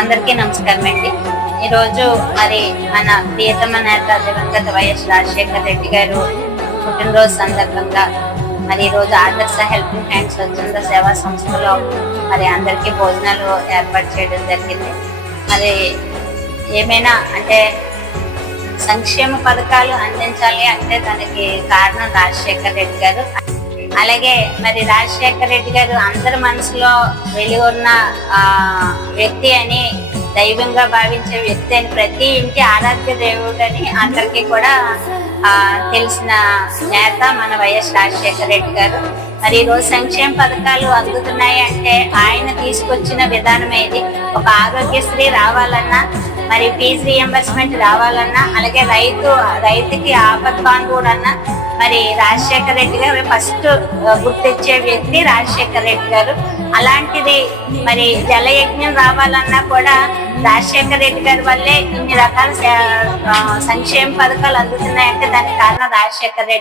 అందరికీ నమస్కారం అండి. ఈరోజు మరి మన ప్రియతమ నేత దివంగత వైఎస్ రాజశేఖర రెడ్డి గారు పుట్టినరోజు సందర్భంగా మరి ఈరోజు ఆదర్శ హెల్పింగ్ హ్యాండ్స్ స్వచ్ఛంద సేవా సంస్థలో మరి అందరికీ భోజనాలు ఏర్పాటు చేయడం జరిగింది. మరి ఏమైనా అంటే సంక్షేమ పథకాలు అందించాలి అంటే దానికి కారణం రాజశేఖర్ రెడ్డి గారు. అలాగే మరి రాజశేఖర్ రెడ్డి గారు అందరి మనసులో వెలుగున్న ఆ, వ్యక్తి అని దైవంగా భావించే వ్యక్తి అని ప్రతి ఇంటి ఆరాధ్య దేవుడు అని అందరికీ కూడా ఆ, తెలిసిన నేత మన వైఎస్ రాజశేఖర రెడ్డి గారు. మరి ఈరోజు సంక్షేమ పథకాలు అందుతున్నాయి అంటే ఆయన తీసుకొచ్చిన విధానం ఏది? ఒక ఆరోగ్యశ్రీ రావాలన్నా మరి ఫీజు రియంబర్స్మెంట్ రావాలన్నా అలాగే రైతు రైతుకి ఆపద్ బాంధవుడన్నా మరి రాజశేఖర్ రెడ్డి గారు ఫస్ట్ గుర్తించే వ్యక్తి రాజశేఖర్ రెడ్డి గారు. అలాంటిది మరి జలయజ్ఞం రావాలన్నా కూడా రాజశేఖర్ రెడ్డి గారి వల్లే ఇన్ని రకాల సంక్షేమ పథకాలు అందుతున్నాయంటే దానికి కారణం రాజశేఖర్ రెడ్డి.